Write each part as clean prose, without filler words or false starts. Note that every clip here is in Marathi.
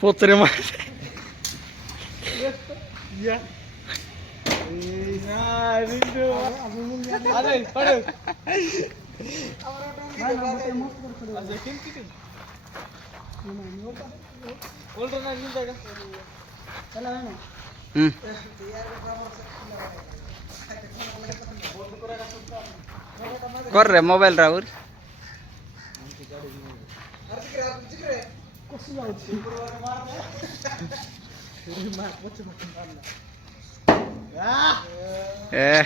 Potre mas. Ya. Nah, rindu. Ada, ada. Aja kinti kan. Older na rindu ka. Chala na. कर रे मोबाइल राहुल ए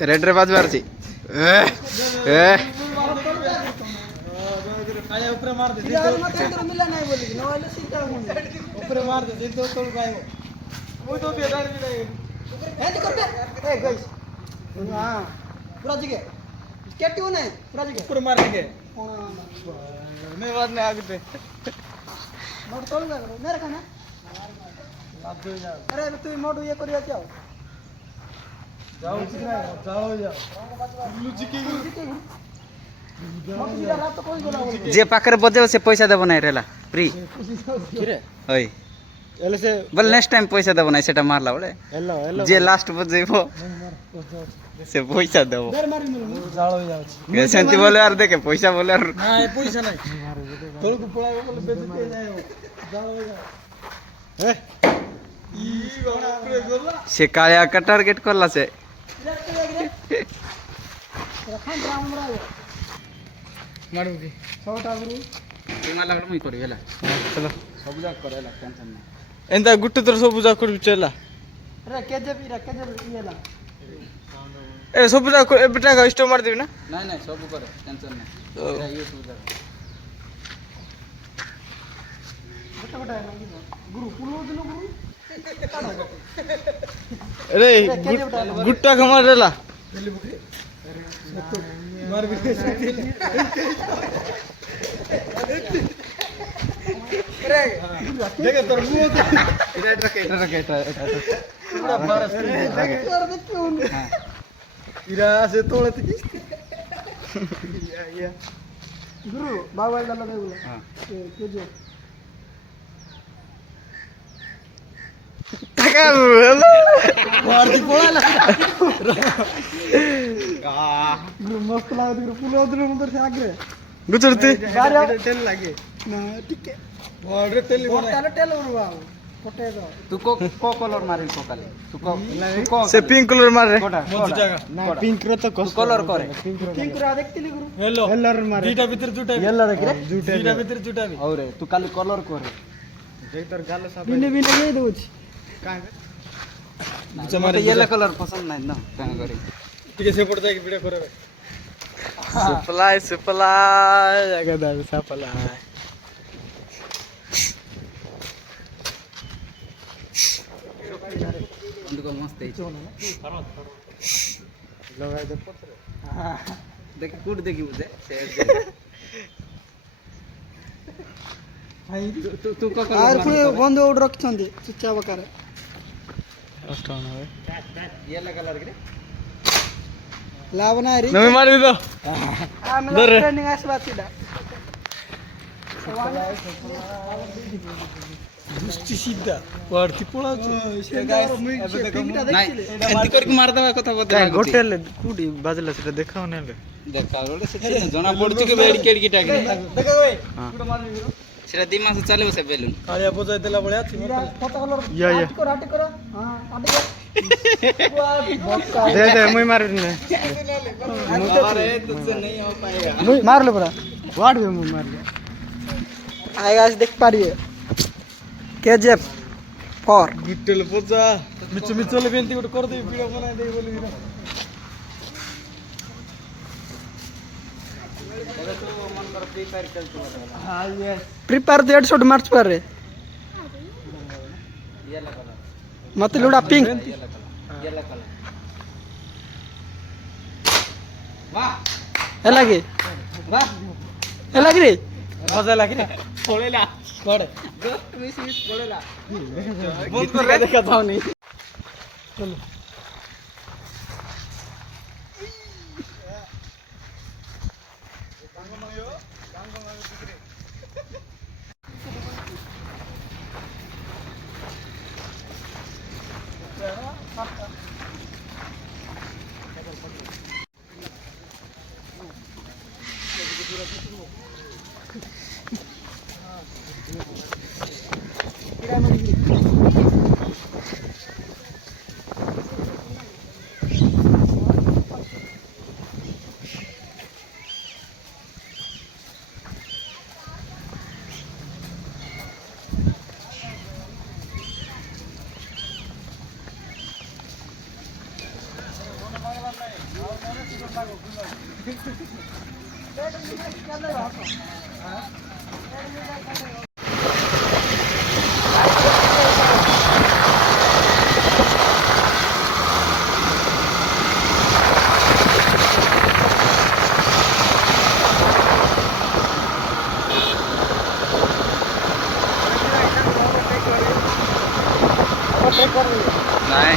रेड रे बाजू आरची ऊपर मार दे मिला नहीं बोली ऊपर मार दे तो तोड़ पाए वो तो बेदार भी नहीं है तो करते ए गाइस हां पूरा जगह कैटिव नहीं पूरा जगह ऊपर मार देंगे नहीं बात नहीं आगे पे मोड़ तोड़ गया मेरे खाना आप दो जाओ अरे तू मोड़ ये करिया जाओ जाओ जाओ जाओ लुचिकी जे पाकर बजे से पैसा देबो नहीं रेला फ्री ओय एले से बोल नेक्स्ट टाइम पैसा देबो नहीं सेटा मारला बोले हेलो हेलो जे लास्ट बजेबो से पैसा देबो जाओ जाओ सेंती बोले यार देखे पैसा बोले यार ना पैसा नहीं तोड़ को पड़ा बोले बेचते जाओ जाओ जाओ ए ई गोना ऊपर गोला से काया का टारगेट करला से रखन राम राव मारू की छोटा गुरु माला मुई करी होला चलो सब जा करेला टेंशन नहीं एंता गुट्टू तर सब जा कर चला अरे केजेपी येला ए सब जा ए बेटा का स्टो मार देबी ना नहीं नहीं सब करे टेंशन नहीं ये सब जा बेटा बेटा गुरु पुलो दिनो गुरु अरे गुट्टा खमार रेला मार भी देखे तोर मुंह रखे पूरा बारस देखे तोर देखो इरा से तोले या गुरु बाबा डाला दे बोला हां के जो टाका वारती पोळाला गुरु मस्त लागत गुरु पुलो उधर उधर से आगे गुजरते बारे टेल लागे ना ठीक है वाडरे टेल वाला टेल उरवा कोटे दो तू को कलर मारे को काले तू को से पिंक कलर मार रे कोटा ना पिंक रो तो कलर करे पिंक रो देखतिली गुरु हेलो हेलर मारे दुटा भीतर जुटा हेलर रे दुटा भीतर जुटा भी और तू काले कलर करे जई तोर गाल सब बिने बिने गई दोच का हमारे येलो कलर पसंद नहीं ना क्या करी ठीक है से पड़ जाएगी वीडियो करे सप्लाई जगदार सप्लाई उनको मस्त है लगा दे पत्र देख कूट देखी मुझे भाई तू को यार पुरे बंद ऑर्डर रखछंदी चुच्चा बकारे अष्टावन है येलो कलर के लाभ ना रे नमी मार दो दर ट्रेनिंग आसबा सीधा दृष्टि सीधा वारती पळाच गाइस अबे देखो नहीं एंती करके मार दवा कथा बता होटल कुडी बाजला सीधा देखाव ने देखा रोले से जना पड़छ के बेड केड की टाके देखा ओए कुड मार वीरो सेटा दिमाग से चले से बेलून कालिया बजाय देला बळ्या फोटो कलर या हाट करो हां हाट दे दे मुई मार ने अरे तुझसे नहीं हो पाएगा मुई मार ले बड़ा वाट में मुई मार ले आएगा देख पा रही है केजीएफ 4 गिटल पोजा मिचु मिचले बेंती गोटे कर दे वीडियो बना दे बोली फ्री फायर तो 1 मार्च पर रे मत लुड़ा पिंक एलागी एलागी रे मजा लागी रे पळेला पड जस्ट मिस पळेला बोल कर रे देखा था नहीं चलो नाही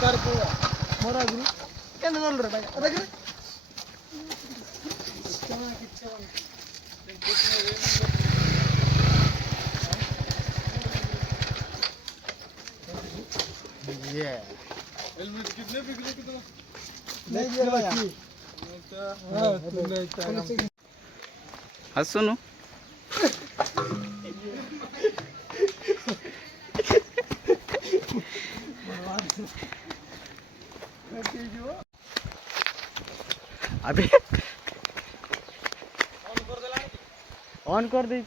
कार मोरा गुरु क्या नजर रे भाई अरे कर ये हेलमेट कितने बिकले कितना नहीं ये भाई हां तुमने हसू नु अबे ऑन कर दे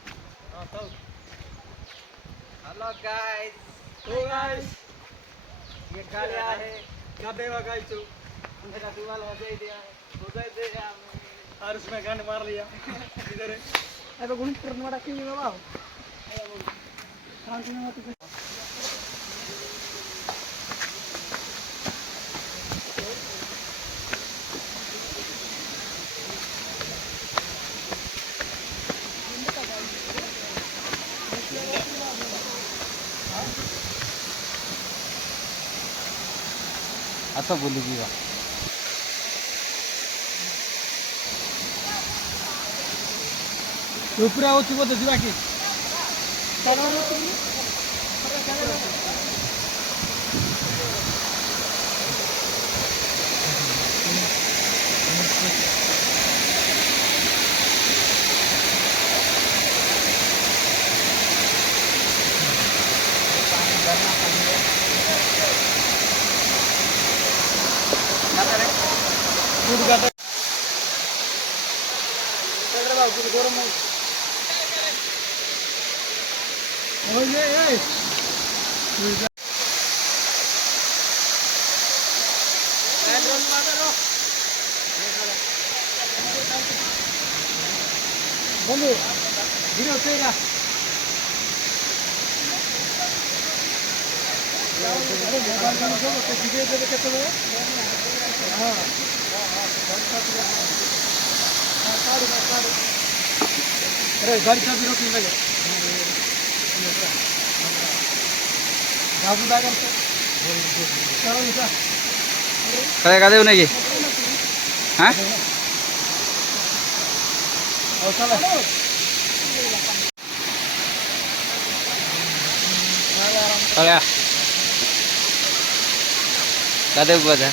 हेलो गाइस तो गाइस ये कालिया है क्या देवा गाइस तू मेरा दीवाल हो जाए दिया हो जाए दे और उसमें गन मार लिया इधर है अबे गुण टर्न मारा क्यों नहीं बाबा शांति में मत असं बोलू की का उपरे होती बोलते ଯିବା କି गरम नाही बंधु वीडियो तेरा अरे गाड़ी चाबी रोक लगे बाबू दादा काय का देऊ नाही हा चला कळ्या का देऊ बघा